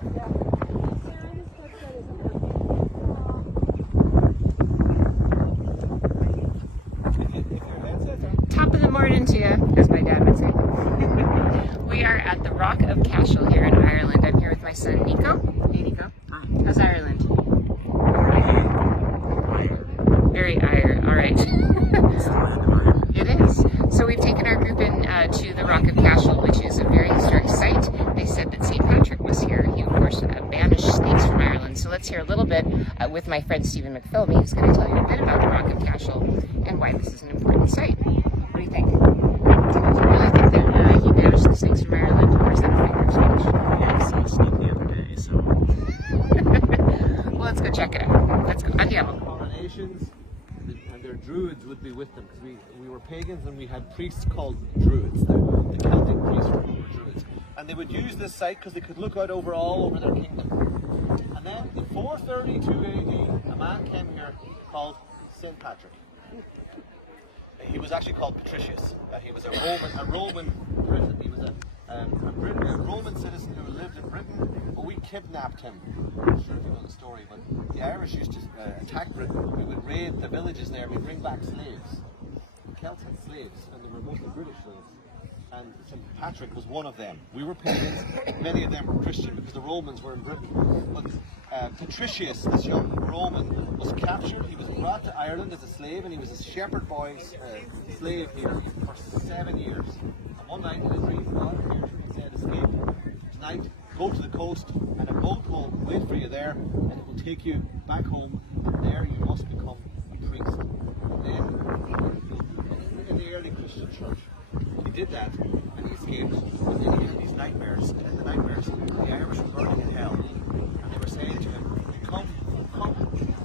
Top of the morning to you, as my dad would say. We are at the Rock of Cashel here in Ireland. I'm here with my son Nico. Hey Nico. Hi. How's Ireland? Very ire. All right. It is. So we've taken our group in to the Rock of Cashel, which is a very historic site. They said that St. Patrick was here. He, of course, banished snakes from Ireland. So let's hear a little bit with my friend Stephen McPhilemy, who's going to tell you a bit about the Rock of Cashel and why this is an important site. What do you think? Do you really think that he banished the snakes from Ireland, or is that a figure of speech? Yeah, I saw a snake the other day, so... Well, let's go check it out. Let's go. Andiamo. Coronations, and their Druids would be with them, because we were pagans and we had priests called Druids. The Celtic priests were Druids. And they would use this site because they could look out over their kingdom. And then in 432 AD, a man came here called St. Patrick. He was actually called Patricius. He was a Roman Briton. He was a Roman citizen who lived in Britain, but we kidnapped him. I'm not sure if you know the story, but the Irish used to attack Britain. We would raid the villages there, we'd bring back slaves. The Celts had slaves, and they were mostly British slaves. And St. Patrick was one of them. We were pagans, many of them were Christian because the Romans were in Britain. But Patricius, this young Roman, was captured. He was brought to Ireland as a slave, and he was a shepherd boy's slave here for 7 years. And one night in a dream, God appeared to him and said, escape tonight, go to the coast, and a boat will wait for you there, and it will take you back home, and there you must become a priest. And then, in the early Christian church, he did that, and he escaped, and then he had these nightmares, and in the nightmares, the Irish were burning in hell, and they were saying to him, come,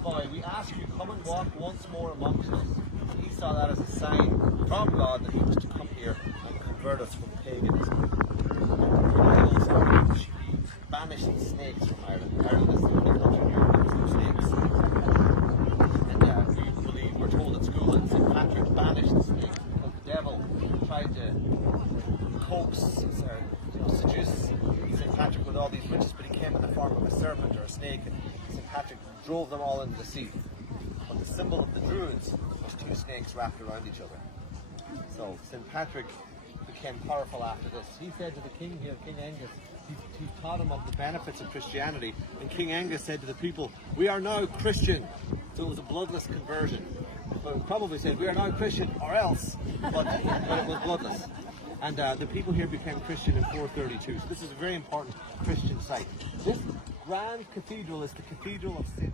boy, we ask you, come and walk once more amongst us. And he saw that as a sign from God that he was to come here and convert us from paganism. And he banished the snakes from Ireland. Ireland is the only country in Europe that has no snakes. And we're told at school that St. Patrick banished the snakes because the devil tried to coax, seduce St. Patrick with all these riches, but he came in the form of a serpent or a snake, and St. Patrick drove them all into the sea. But the symbol of the Druids was two snakes wrapped around each other. So St. Patrick became powerful after this. He said to the king here, King Angus, he taught him of the benefits of Christianity, and King Angus said to the people, we are now Christian. So it was a bloodless conversion. But it probably said, we are now Christian or else, but it was bloodless. And the people here became Christian in 432. So this is a very important Christian site. This grand cathedral is the Cathedral of St.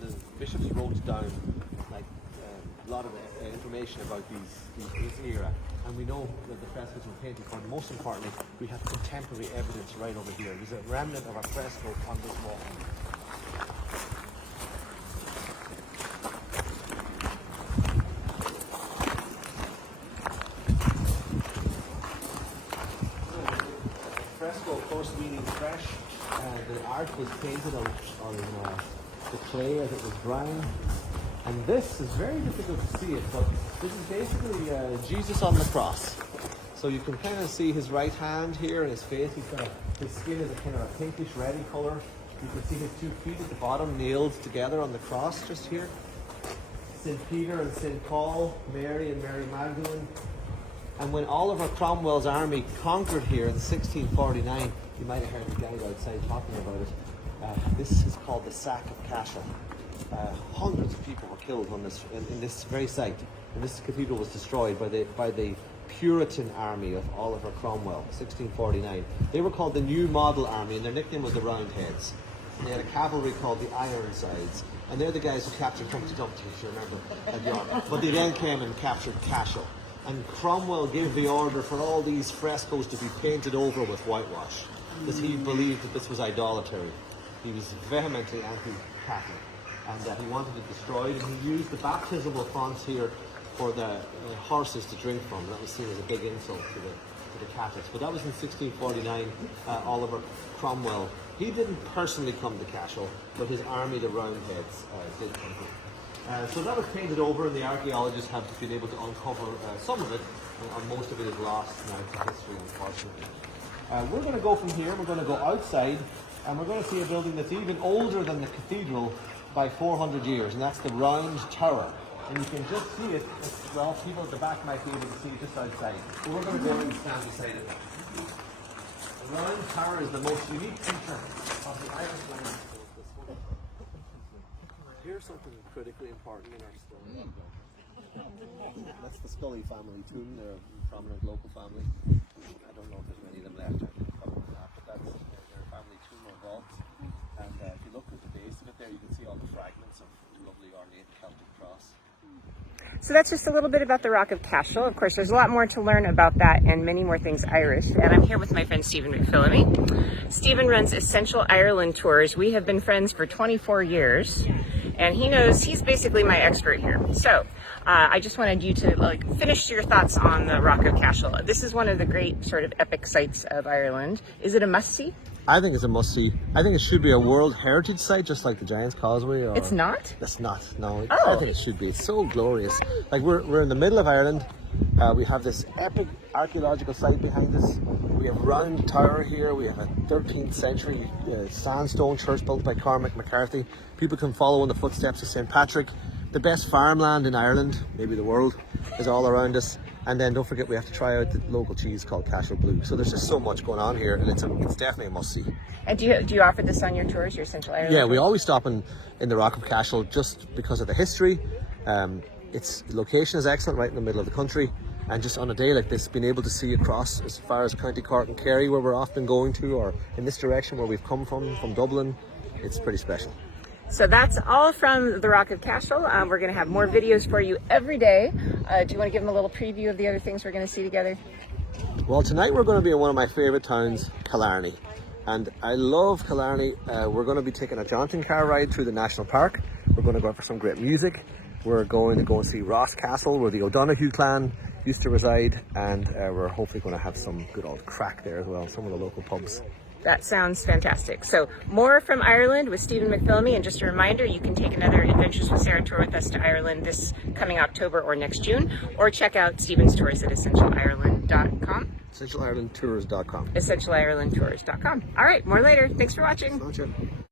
The bishops wrote down a lot of information about this era, and we know that the frescoes were painted, but most importantly, we have contemporary evidence right over here. There's a remnant of a fresco on this wall. Fresco, of course, meaning fresh. The art was painted on the clay as it was drying. And this is very difficult to see it, but this is basically Jesus on the cross. So you can kind of see his right hand here and his face. His skin is a kind of a pinkish reddy colour. You can see his 2 feet at the bottom nailed together on the cross just here. St. Peter and St. Paul, Mary and Mary Magdalene. And when Oliver Cromwell's army conquered here in 1649, you might have heard the guys outside talking about it. This is called the Sack of Cashel. Hundreds of people were killed on this in this very site, and this cathedral was destroyed by the Puritan army of Oliver Cromwell, 1649. They were called the New Model Army, and their nickname was the Roundheads. And they had a cavalry called the Ironsides, and they're the guys who captured Humpty Dumpty, if you remember, at York. But they then came and captured Cashel. And Cromwell gave the order for all these frescoes to be painted over with whitewash, because he believed that this was idolatry. He was vehemently anti-Catholic, and he wanted it destroyed, and he used the baptismal fonts here for the horses to drink from. That was seen as a big insult to the Catholics. But that was in 1649. Oliver Cromwell, he didn't personally come to Cashel, but his army, the Roundheads, did come here. So that was painted over, and the archaeologists have been able to uncover some of it, and most of it is lost now to history, unfortunately. We're going to go from here, we're going to go outside, and we're going to see a building that's even older than the cathedral by 400 years, and that's the Round Tower. And you can just see it, well, people at the back might be able to see it just outside. So we're going to go and stand beside it. The Round Tower is the most unique feature of the Irish landscape. Here's something critically important in our story. That's the Scully family tomb. They're a prominent local family. I don't know if there's many of them left. Probably not, but that's their family tomb or vault. And if you look at the base of it there, you can see all the fragments of the lovely ornate Celtic cross. So that's just a little bit about the Rock of Cashel. Of course, there's a lot more to learn about that and many more things Irish. And I'm here with my friend Stephen McPhilemy. Stephen runs Essential Ireland Tours. We have been friends for 24 years, and he's basically my expert here. So I just wanted you to finish your thoughts on the Rock of Cashel. This is one of the great sort of epic sites of Ireland. Is it a must-see? I think it's a must-see. I think it should be a World Heritage Site, just like the Giant's Causeway. Or... It's not? It's not, no. Oh. I think it should be. It's so glorious. Like, we're in the middle of Ireland. We have this epic archaeological site behind us. We have Round Tower here. We have a 13th century sandstone church built by Cormac McCarthy. People can follow in the footsteps of St. Patrick. The best farmland in Ireland, maybe the world, is all around us. And then don't forget, we have to try out the local cheese called Cashel Blue. So there's just so much going on here, and it's definitely a must-see. And do you offer this on your tours, your Essential Ireland? Yeah, we always stop in the Rock of Cashel just because of the history. Its location is excellent, right in the middle of the country. And just on a day like this, being able to see across as far as County Cork and Kerry, where we're often going to, or in this direction where we've come from Dublin, it's pretty special. So that's all from the Rock of Cashel. We're going to have more videos for you every day. Do you want to give them a little preview of the other things we're going to see together? Well, tonight we're going to be in one of my favourite towns, Killarney. And I love Killarney. We're going to be taking a jaunting car ride through the National Park. We're going to go out for some great music. We're going to go and see Ross Castle, where the O'Donoghue clan used to reside. And we're hopefully going to have some good old crack there as well, some of the local pubs. That sounds fantastic. So more from Ireland with Stephen McPhilemy. And just a reminder, you can take another Adventures with Sarah tour with us to Ireland this coming October or next June, or check out Stephen's tours at essentialireland.com. EssentialIrelandTours.com. EssentialIrelandTours.com. All right, more later. Thanks for watching.